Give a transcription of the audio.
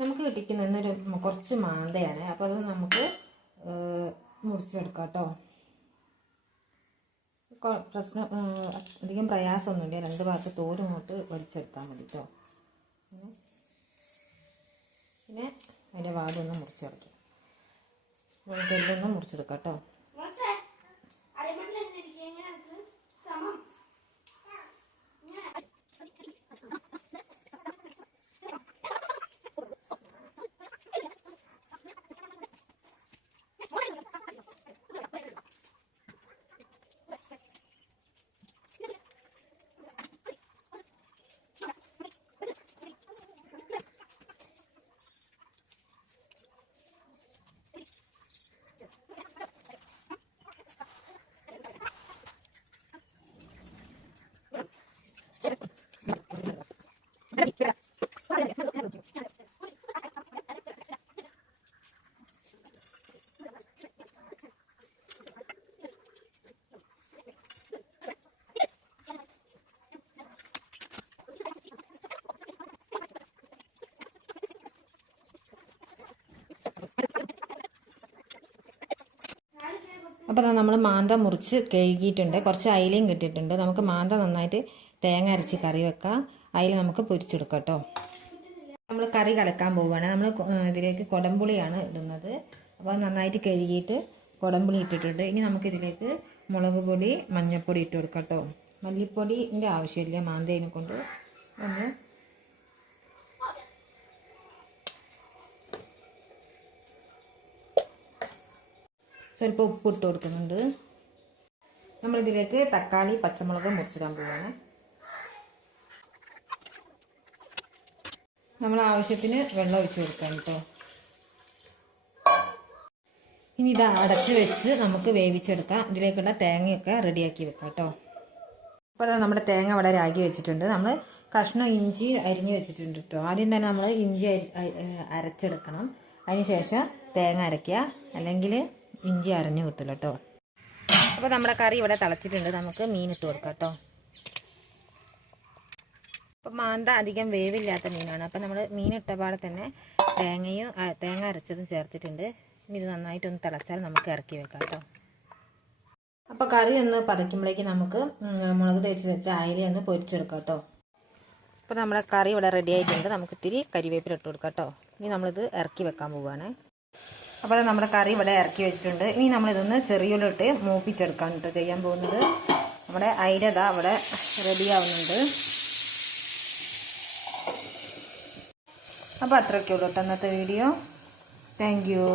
നമുക്ക് കിട്ടിക്കുന്ന ഇന്നൊരു കുറച്ച് മാന്തയാണ്. അപ്പോൾ അത് നമുക്ക് മുറിച്ചെടുക്കാം കേട്ടോ. പ്രശ്നം അധികം പ്രയാസമൊന്നുമില്ല. രണ്ട് ഭാഗത്ത് തോലും ഇങ്ങോട്ട് വലിച്ചെടുത്താൽ മതി കേട്ടോ. പിന്നെ അതിൻ്റെ വാടൊന്ന് മുറിച്ചെടുക്കാം. നമുക്ക് എല്ലൊന്നും മുറിച്ചെടുക്കാം കേട്ടോ. അപ്പോൾ നമ്മൾ മാന്ത മുറിച്ച് കഴുകിയിട്ടുണ്ട്. കുറച്ച് അയിലയും കിട്ടിയിട്ടുണ്ട്. നമുക്ക് മാന്ത നന്നായിട്ട് തേങ്ങ അരച്ച് കറി വെക്കാം. അയില നമുക്ക് പൊരിച്ചെടുക്കാം കേട്ടോ. നമ്മൾ കറി കലക്കാൻ പോവുകയാണ്. നമ്മൾ ഇതിലേക്ക് കുടംപുളിയാണ് ഇടുന്നത്. അപ്പോൾ നന്നായിട്ട് കഴുകിയിട്ട് കുടംപുളി ഇട്ടിട്ടുണ്ട്. ഇനി നമുക്കിതിലേക്ക് മുളക് പൊടി, മഞ്ഞൾപ്പൊടി ഇട്ട് കൊടുക്കാം കേട്ടോ. മല്ലിപ്പൊടിൻ്റെ ആവശ്യമില്ല മാന്തേനെ കൊണ്ട്. ഒന്ന് സ്വല്പം ഉപ്പ് ഇട്ട് കൊടുക്കുന്നുണ്ട്. നമ്മളിതിലേക്ക് തക്കാളി, പച്ചമുളക് മുറിച്ചിടാൻ പോവുകയാണ്. നമ്മൾ ആവശ്യത്തിന് വെള്ളം ഒഴിച്ച് കൊടുക്കാം കേട്ടോ. ഇനി ഇത് അടച്ച് വെച്ച് നമുക്ക് വേവിച്ചെടുക്കാം. ഇതിലേക്കുള്ള തേങ്ങയൊക്കെ റെഡിയാക്കി വെക്കാം കേട്ടോ. അപ്പോൾ അത് നമ്മുടെ തേങ്ങ ഇവിടെ രാഗി വെച്ചിട്ടുണ്ട്. നമ്മൾ കഷ്ണം ഇഞ്ചി അരിഞ്ഞ് വെച്ചിട്ടുണ്ട് കേട്ടോ. ആദ്യം തന്നെ നമ്മൾ ഇഞ്ചി അരച്ചെടുക്കണം. അതിന് ശേഷം തേങ്ങ അരയ്ക്കുക, അല്ലെങ്കിൽ ഇഞ്ചി അരഞ്ഞു കിട്ടില്ല കേട്ടോ. അപ്പോൾ നമ്മുടെ കറി ഇവിടെ തിളച്ചിട്ടുണ്ട്. നമുക്ക് മീനിട്ട് കൊടുക്കാം കേട്ടോ. അപ്പോൾ മാന്ത അധികം വേവില്ലാത്ത മീനാണ്. അപ്പോൾ നമ്മൾ മീനിട്ടപാടെ തന്നെ തേങ്ങ അരച്ചതും ചേർത്തിട്ടുണ്ട്. ഇനി ഇത് നന്നായിട്ടൊന്ന് തിളച്ചാൽ നമുക്ക് ഇറക്കി വെക്കാം കേട്ടോ. അപ്പോൾ കറി ഒന്ന് പതയ്ക്കുമ്പോഴേക്ക് നമുക്ക് മുളക് തേച്ച് വെച്ച അയില ഒന്ന് പൊരിച്ചെടുക്കാം കേട്ടോ. അപ്പോൾ നമ്മുടെ കറി ഇവിടെ റെഡി ആയിട്ടുണ്ട്. നമുക്ക് ഇത്തിരി കരിവേപ്പില ഇട്ട് കൊടുക്കാം കേട്ടോ. ഇനി നമ്മളിത് ഇറക്കി വെക്കാൻ പോവുകയാണ്. അപ്പോൾ നമ്മുടെ കറി ഇവിടെ ഇറക്കി വെച്ചിട്ടുണ്ട്. ഇനി നമ്മളിതൊന്ന് ചെറിയുള്ളിട്ട് മൂപ്പിച്ചെടുക്കാൻ കേട്ടോ ചെയ്യാൻ പോകുന്നത്. നമ്മുടെ അയില അവിടെ റെഡിയാവുന്നുണ്ട്. അപ്പോൾ അത്രയൊക്കെ ഉള്ളൂ കേട്ടോ ഇന്നത്തെ വീഡിയോ. Thank you.